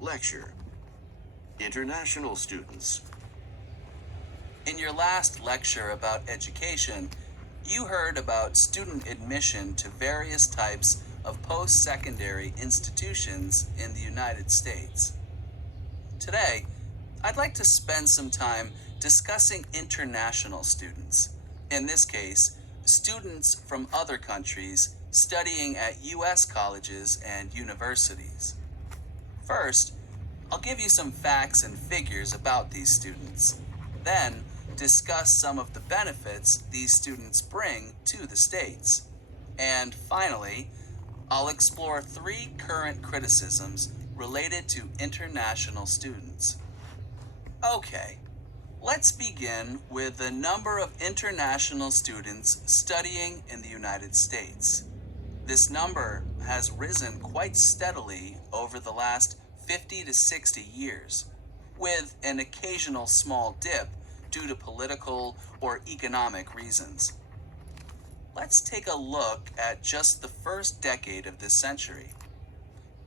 Lecture: International Students. In your last lecture about education, you heard about student admission to various types of post-secondary institutions in the United States. Today, I'd like to spend some time discussing international students. In this case, students from other countries studying at U.S. colleges and universities. First, I'll give you some facts and figures about these students. Then, discuss some of the benefits these students bring to the States. And finally, I'll explore 3 current criticisms related to international students. Okay, let's begin with the number of international students studying in the United States. This number has risen quite steadily over the last 50 to 60 years, with an occasional small dip due to political or economic reasons. Let's take a look at just the first decade of this century.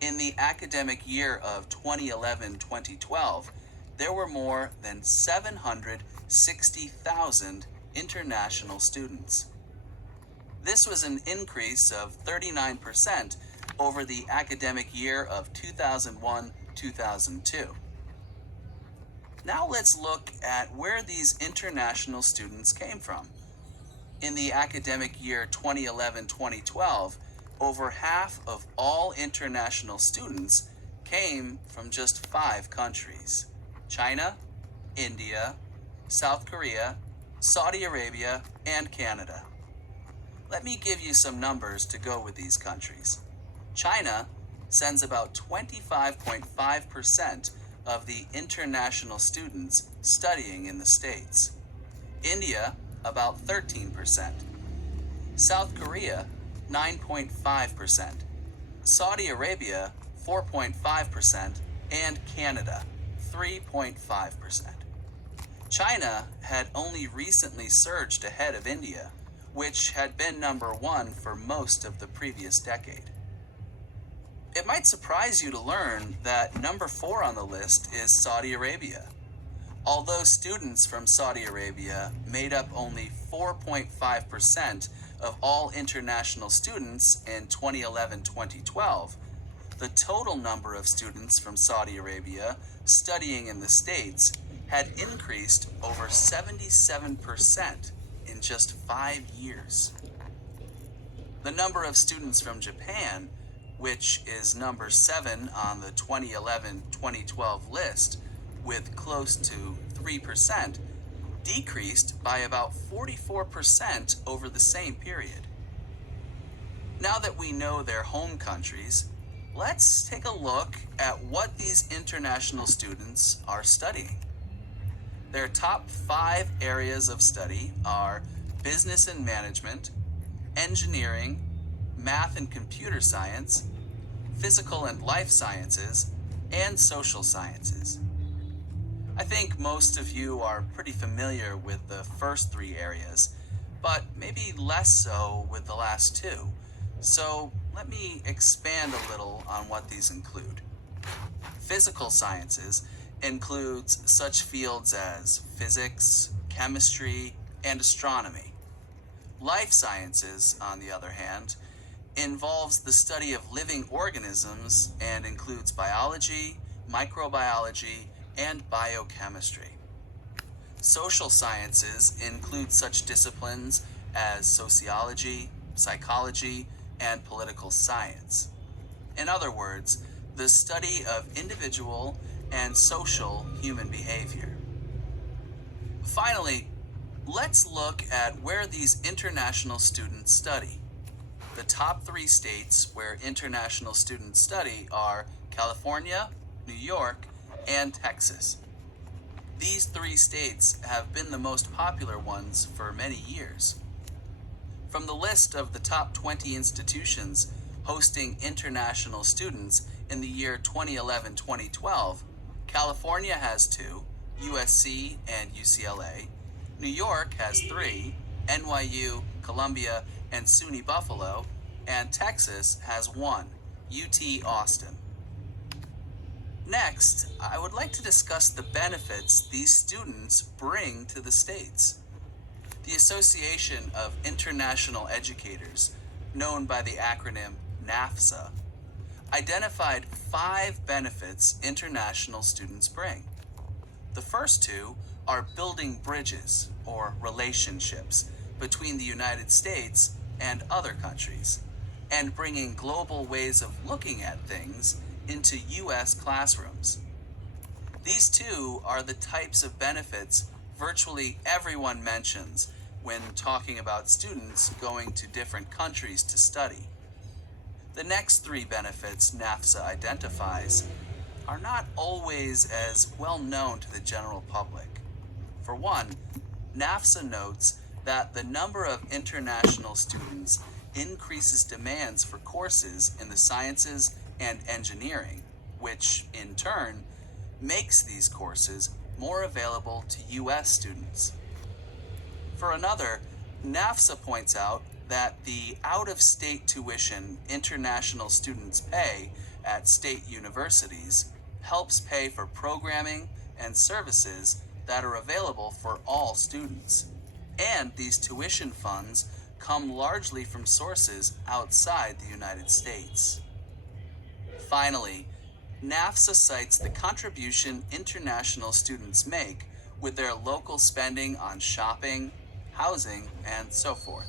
In the academic year of 2011-2012, there were more than 760,000 international students. This was an increase of 39% over the academic year of 2001-2002. Now let's look at where these international students came from. In the academic year 2011-2012, over half of all international students came from just 5 countries: China, India, South Korea, Saudi Arabia, and Canada. Let me give you some numbers to go with these countries. China sends about 25.5% of the international students studying in the States. India, about 13%. South Korea, 9.5%. Saudi Arabia, 4.5%. And Canada, 3.5%. China had only recently surged ahead of India, which had been number 1 for most of the previous decade. It might surprise you to learn that number 4 on the list is Saudi Arabia. Although students from Saudi Arabia made up only 4.5% of all international students in 2011-2012, the total number of students from Saudi Arabia studying in the States had increased over 77% in just 5 years. The number of students from Japan, which is number 7 on the 2011-2012 list, with close to 3%, decreased by about 44% over the same period. Now that we know their home countries, let's take a look at what these international students are studying. Their top 5 areas of study are business and management, engineering, math and computer science, physical and life sciences, and social sciences. I think most of you are pretty familiar with the first 3 areas, but maybe less so with the last 2. So let me expand a little on what these include. Physical sciences includes such fields as physics, chemistry, and astronomy. Life sciences, on the other hand, involves the study of living organisms and includes biology, microbiology, and biochemistry. Social sciences include such disciplines as sociology, psychology, and political science. In other words, the study of individual and social human behavior. Finally, let's look at where these international students study. The top 3 states where international students study are California, New York, and Texas. These 3 states have been the most popular ones for many years. From the list of the top 20 institutions hosting international students in the year 2011-2012, California has 2, USC and UCLA. New York has 3, NYU, Columbia, and SUNY Buffalo, and Texas has 1, UT Austin. Next, I would like to discuss the benefits these students bring to the States. The Association of International Educators, known by the acronym NAFSA, identified 5 benefits international students bring. The first 2 are building bridges, or relationships, between the United States and other countries, and bringing global ways of looking at things into U.S. classrooms. These 2 are the types of benefits virtually everyone mentions when talking about students going to different countries to study. The next 3 benefits NAFSA identifies are not always as well known to the general public. For one, NAFSA notes that the number of international students increases demands for courses in the sciences and engineering, which in turn makes these courses more available to U.S. students. For another, NAFSA points out that the out-of-state tuition international students pay at state universities helps pay for programming and services that are available for all students. And these tuition funds come largely from sources outside the United States. Finally, NAFSA cites the contribution international students make with their local spending on shopping, housing, and so forth.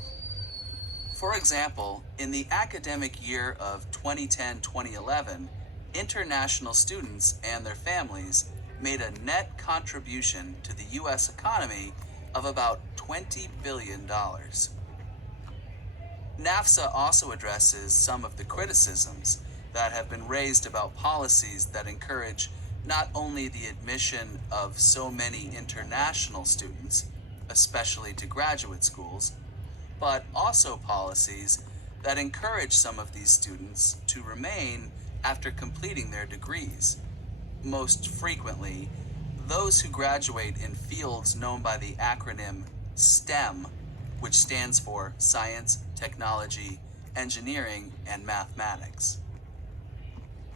For example, in the academic year of 2010-2011, international students and their families made a net contribution to the U.S. economy of about $20 billion. NAFSA also addresses some of the criticisms that have been raised about policies that encourage not only the admission of so many international students, especially to graduate schools, but also policies that encourage some of these students to remain after completing their degrees. Most frequently, those who graduate in fields known by the acronym STEM, which stands for Science, Technology, Engineering, and Mathematics.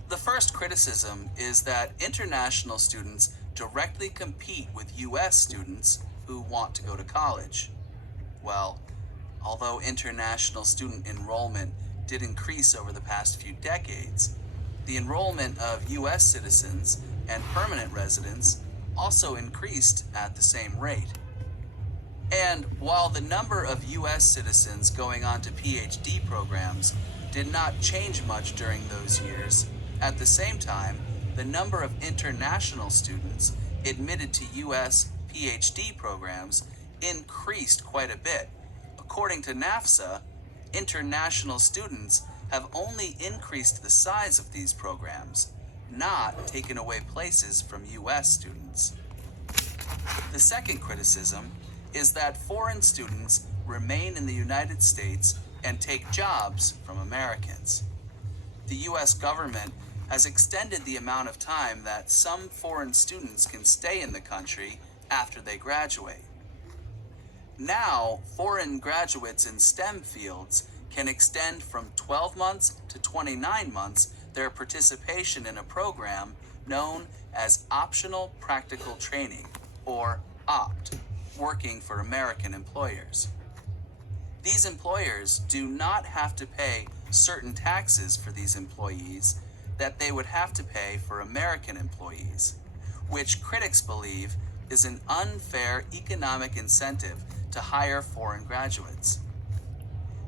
The first criticism is that international students directly compete with U.S. students who want to go to college. Well, although international student enrollment did increase over the past few decades, the enrollment of U.S. citizens and permanent residents also increased at the same rate. And while the number of U.S. citizens going on to PhD programs did not change much during those years, at the same time, the number of international students admitted to U.S. PhD programs increased quite a bit. According to NAFSA, international students have only increased the size of these programs, not taken away places from U.S. students. The second criticism is that foreign students remain in the United States and take jobs from Americans. The U.S. government has extended the amount of time that some foreign students can stay in the country after they graduate. Now, foreign graduates in STEM fields can extend from 12 months to 29 months their participation in a program known as Optional Practical Training, or OPT, working for American employers. These employers do not have to pay certain taxes for these employees that they would have to pay for American employees, which critics believe is an unfair economic incentive to hire foreign graduates.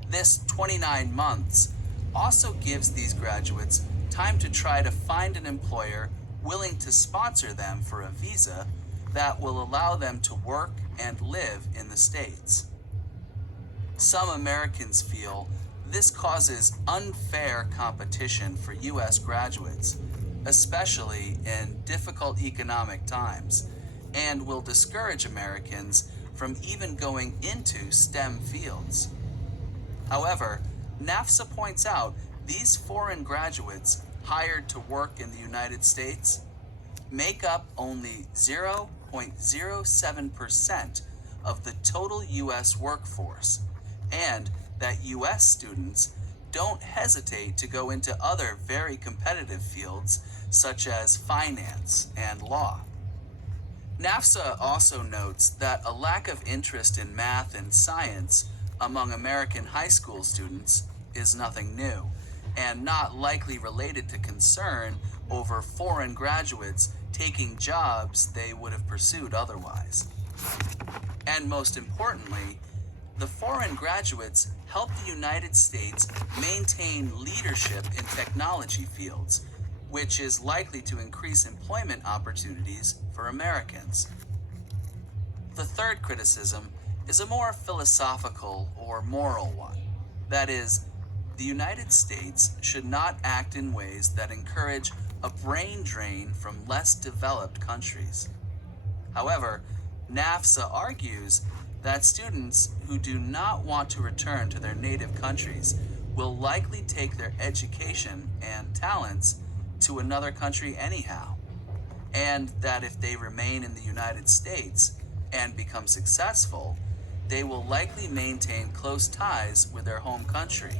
This 29 months also gives these graduates time to try to find an employer willing to sponsor them for a visa that will allow them to work and live in the States. Some Americans feel this causes unfair competition for U.S. graduates, especially in difficult economic times, and will discourage Americans from even going into STEM fields. However, NAFSA points out these foreign graduates hired to work in the United States make up only 0.07% of the total U.S. workforce, and that U.S. students don't hesitate to go into other very competitive fields such as finance and law. NAFSA also notes that a lack of interest in math and science among American high school students is nothing new, and not likely related to concern over foreign graduates taking jobs they would have pursued otherwise. And most importantly, the foreign graduates help the United States maintain leadership in technology fields, which is likely to increase employment opportunities for Americans. The third criticism is a more philosophical or moral one. That is, the United States should not act in ways that encourage a brain drain from less developed countries. However, NAFSA argues that students who do not want to return to their native countries will likely take their education and talents to another country anyhow, and that if they remain in the United States and become successful, they will likely maintain close ties with their home country,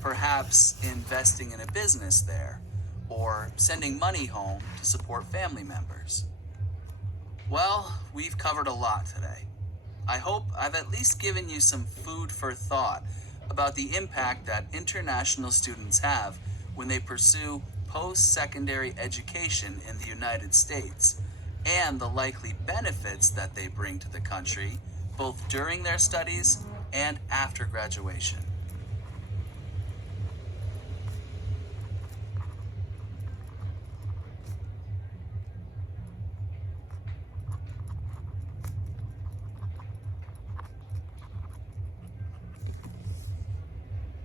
perhaps investing in a business there, or sending money home to support family members. Well, we've covered a lot today. I hope I've at least given you some food for thought about the impact that international students have when they pursue post-secondary education in the United States, and the likely benefits that they bring to the country, both during their studies and after graduation.